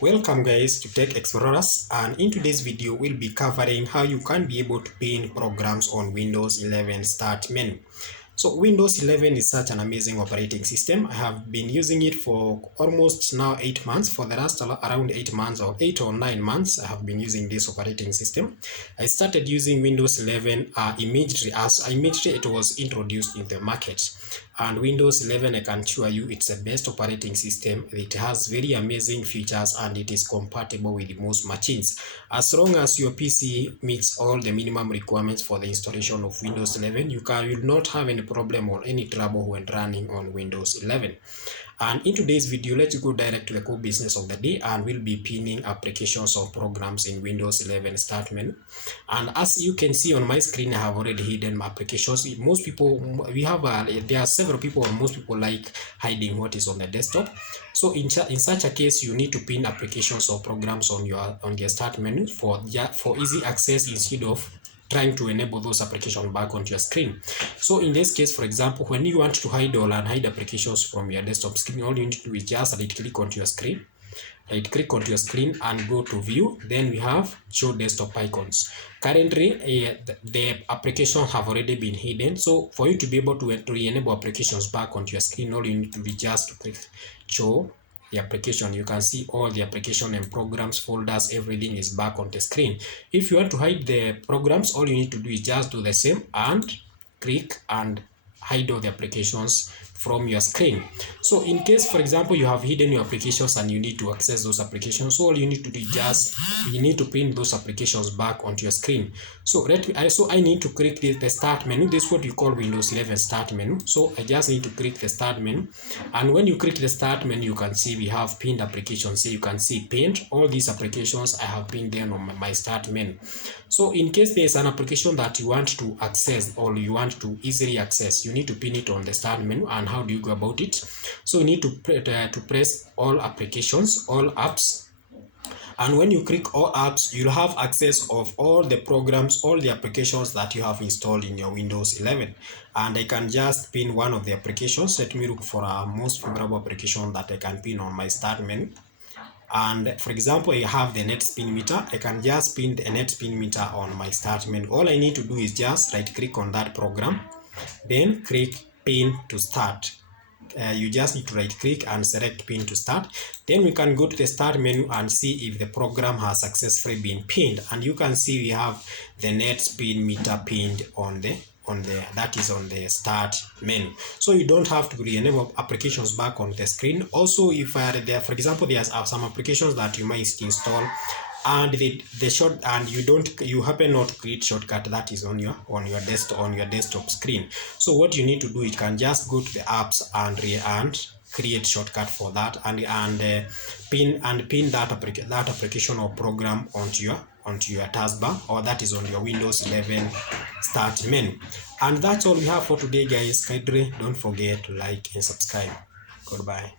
Welcome guys to Tech Explorers, and in today's video we'll be covering how you can be able to pin programs on Windows 11 Start menu. So Windows 11 is such an amazing operating system. I have been using it for almost now 8 months. For the last around 8 months or 8 or 9 months, I have been using this operating system. I started using Windows 11 immediately it was introduced in the market. And Windows 11, I can assure you, it's the best operating system. It has very amazing features and it is compatible with most machines. As long as your PC meets all the minimum requirements for the installation of Windows 11, you will not have any problem or any trouble when running on Windows 11. And in today's video, let's go direct to the core business of the day, and we'll be pinning applications or programs in Windows 11 Start menu. And as you can see on my screen, I have already hidden my applications. Most people, there are several people, or most people like hiding what is on the desktop. So in such a case, you need to pin applications or programs on your Start menu for easy access instead of trying to enable those applications back onto your screen. So in this case, for example, when you want to hide or unhide applications from your desktop screen, all you need to do is just right click onto your screen. Right click onto your screen and go to view. Then we have show desktop icons. Currently, the applications have already been hidden. So for you to be able to re-enable applications back onto your screen, all you need to do is just click show the application. You can see all the application and programs, folders, everything is back on the screen. If you want to hide the programs, all you need to do is just do the same and click and hide all the applications from your screen. So in case, for example, you have hidden your applications and you need to access those applications, so all you need to do is you need to pin those applications back onto your screen. So I need to click the start menu. This is what you call Windows 11 start menu. So I just need to click the start menu, and when you click the start menu, you can see we have pinned applications. So you can see pinned all these applications. I have pinned them on my start menu. So in case there is an application that you want to access or you want to easily access, you need to pin it on the start menu. And how do you go about it? So you need to press all applications, all apps, and when you click all apps, you'll have access of all the programs, all the applications that you have installed in your Windows 11. And I can just pin one of the applications. Let me look for a most favorable application that I can pin on my start menu. And for example, I have the net spin meter. I can just pin the net spin meter on my start menu. All I need to do is just right click on that program, then click pin to start. You just need to right click and select pin to start. Then we can go to the start menu and see if the program has successfully been pinned. And you can see we have the net spin meter pinned on the start menu. So you don't have to re-enable applications back on the screen. Also, if there, for example, there are some applications that you might install and you happen not to create shortcut that is on your desktop screen. So what you need to do, you can just go to the apps and create shortcut for that and pin that application or program onto your taskbar, or that is on your Windows 11 start menu. And that's all we have for today, guys. Kindly don't forget to like and subscribe. Goodbye.